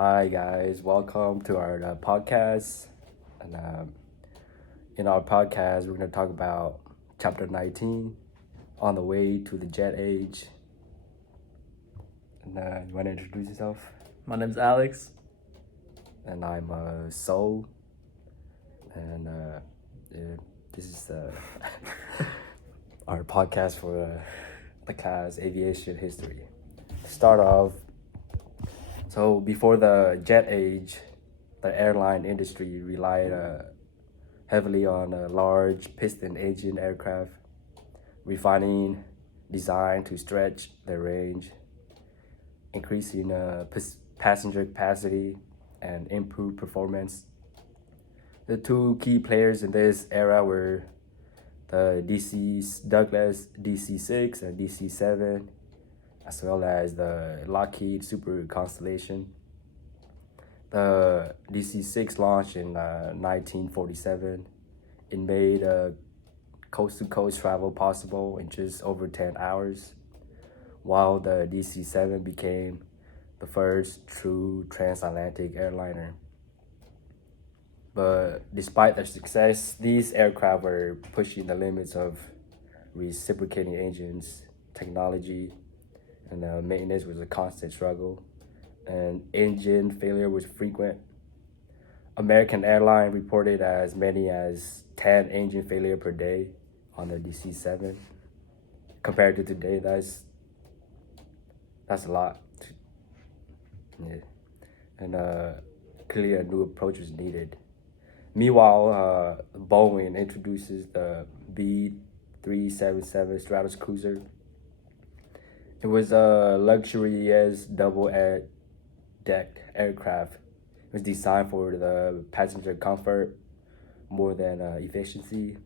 Hi guys, welcome to our podcast. And in our podcast, we're going to talk about chapter 19, on the way to the jet age. And you want to introduce yourself? My name's Alex. And I'm Soul. And this is our podcast for the class Aviation History. To start off, so before the jet age, the airline industry relied heavily on a large piston engine aircraft, refining design to stretch their range, increasing passenger capacity, and improve performance. The two key players in this era were the Douglas DC-6 and DC-7, as well as the Lockheed Super Constellation. The DC-6 launched in 1947. It made coast-to-coast travel possible in just over 10 hours, while the DC-7 became the first true transatlantic airliner. But despite their success, these aircraft were pushing the limits of reciprocating engines, technology, and maintenance was a constant struggle, and engine failure was frequent. American Airlines reported as many as 10 engine failure per day on the DC-7. Compared to today, that's a lot. Yeah. And clearly a new approach was needed. Meanwhile, Boeing introduces the B-377 Stratocruiser. It was a luxurious double-deck aircraft. It was designed for the passenger comfort more than efficiency.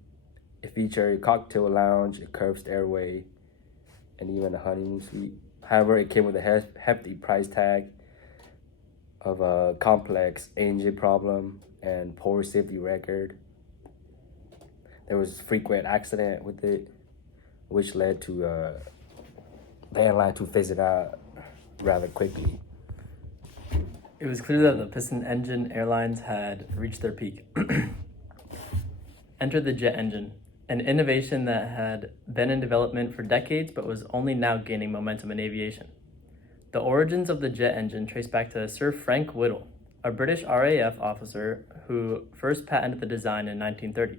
It featured a cocktail lounge, a curved stairway, and even a honeymoon suite. However, it came with a hefty price tag of a complex engine problem and poor safety record. There was frequent accident with it, which led to the airline to phase it out rather quickly. It was clear that the piston engine airlines had reached their peak. Enter the jet engine, an innovation that had been in development for decades but was only now gaining momentum in aviation. The origins of the jet engine trace back to Sir Frank Whittle, a British RAF officer who first patented the design in 1930.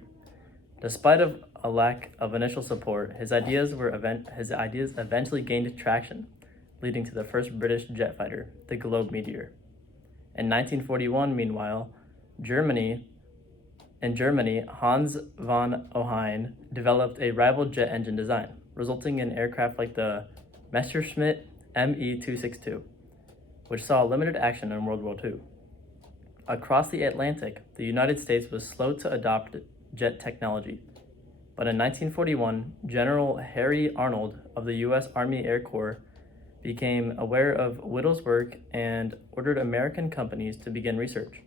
Despite a lack of initial support, his ideas eventually gained traction, leading to the first British jet fighter, the Globe Meteor. In 1941, meanwhile, Germany, Hans von Ohain developed a rival jet engine design, resulting in aircraft like the Messerschmitt Me-262, which saw limited action in World War II. Across the Atlantic, the United States was slow to adopt jet technology, but in 1941, General Harry Arnold of the U.S. Army Air Corps became aware of Whittle's work and ordered American companies to begin research.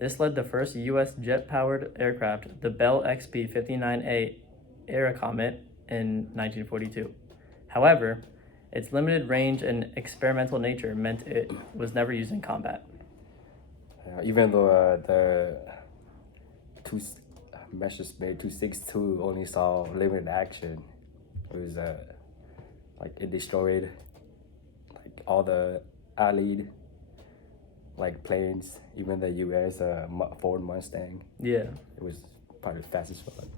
This led the first U.S. jet-powered aircraft, the Bell XB-59A Aerocomet, in 1942. However, its limited range and experimental nature meant it was never used in combat. Even though the Messerschmitt 262 only saw limited action, it was it destroyed all the Allied planes, even the U.S. Ford Mustang. Yeah. It was probably the fastest one.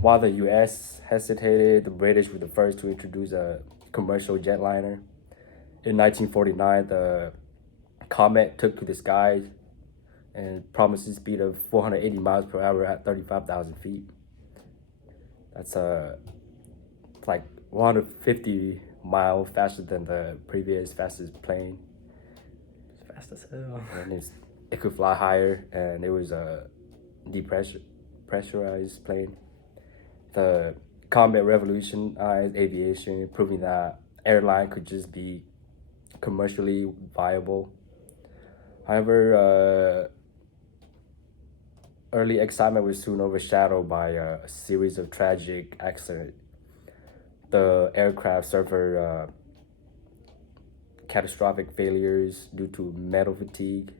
While the U.S. hesitated, the British were the first to introduce a commercial jetliner. In 1949, the Comet took to the skies and promised a speed of 480 miles per hour at 35,000 feet. That's 150 miles faster than the previous fastest plane. It's fast as hell. And it could fly higher, and it was a pressurized plane. The Comet revolutionized aviation, proving that airline could just be commercially viable. However, early excitement was soon overshadowed by a series of tragic accidents. The aircraft suffered catastrophic failures due to metal fatigue.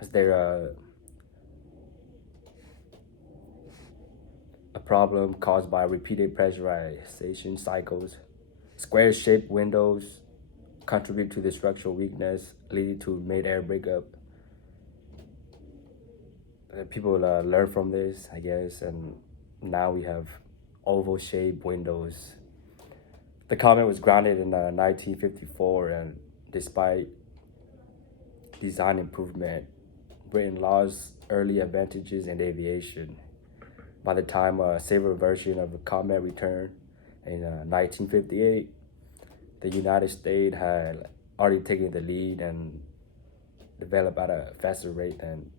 Is there a problem caused by repeated pressurization cycles? Square-shaped windows contribute to the structural weakness, leading to mid-air breakup. People learn from this, I guess, and now we have oval-shaped windows. The Comet was grounded in 1954, and despite design improvement, Britain lost early advantages in aviation. By the time a safer version of the Comet returned in 1958, the United States had already taken the lead and developed at a faster rate than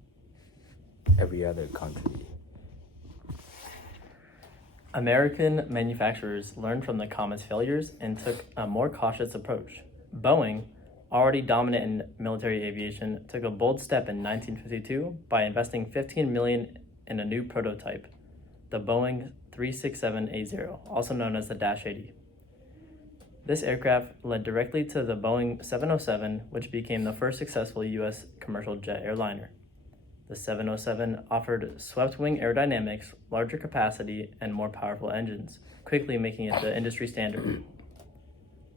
every other country. American manufacturers learned from the Comet's failures and took a more cautious approach. Boeing, already dominant in military aviation, took a bold step in 1952 by investing $15 million in a new prototype, the Boeing 367-80, also known as the Dash 80. This aircraft led directly to the Boeing 707, which became the first successful U.S. commercial jet airliner. The 707 offered swept-wing aerodynamics, larger capacity, and more powerful engines, quickly making it the industry standard.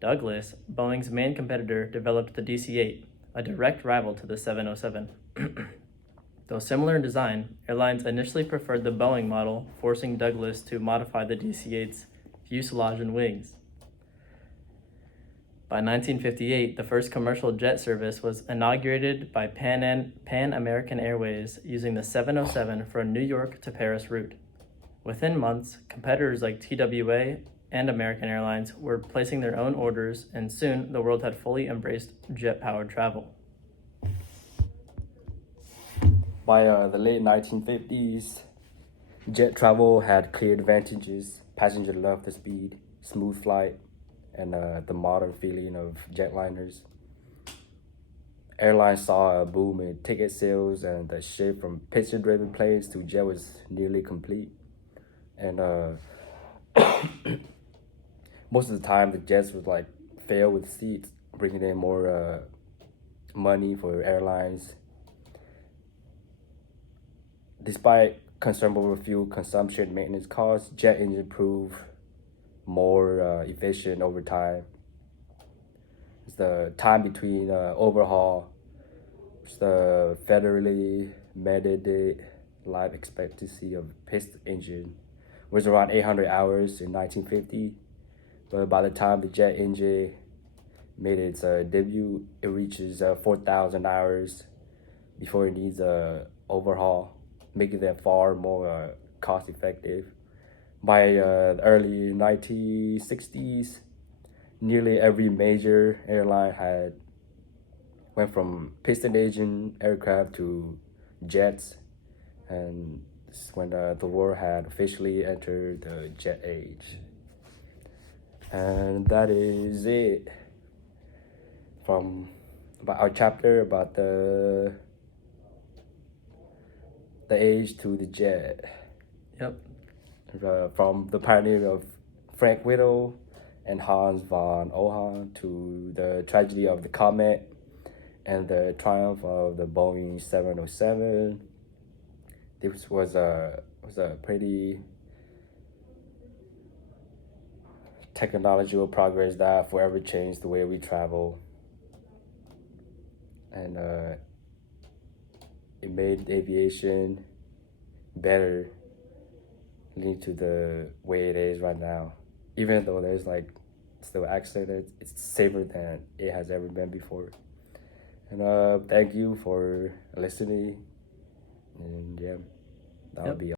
Douglas, Boeing's main competitor, developed the DC-8, a direct rival to the 707. Though similar in design, airlines initially preferred the Boeing model, forcing Douglas to modify the DC-8's fuselage and wings. By 1958, the first commercial jet service was inaugurated by Pan American Airways using the 707 for a New York to Paris route. Within months, competitors like TWA and American Airlines were placing their own orders, and soon the world had fully embraced jet-powered travel. By the late 1950s, jet travel had clear advantages. Passengers loved the speed, smooth flight, and the modern feeling of jetliners. Airlines saw a boom in ticket sales, and the shift from piston-driven planes to jet was nearly complete. And most of the time, the jets would fail with seats, bringing in more money for airlines. Despite concern over fuel consumption and maintenance costs, jet engines proved more efficient over time. It's the time between overhaul, the federally mandated life expectancy of piston engine was around 800 hours in 1950. But by the time the jet engine made its debut, it reaches 4,000 hours before it needs a overhaul, making them far more cost effective. By the early 1960s, nearly every major airline went from piston engine aircraft to jets, and this is when the world had officially entered the jet age. And that is it from our chapter about the age to the jet. Yep. From the pioneer of Frank Whittle and Hans von Ohain to the tragedy of the Comet and the triumph of the Boeing 707. This was a pretty technological progress that forever changed the way we travel, and it made aviation better, leading to the way it is right now. Even though there's still accidents, it's safer than it has ever been before. And thank you for listening. And yeah, that would be all.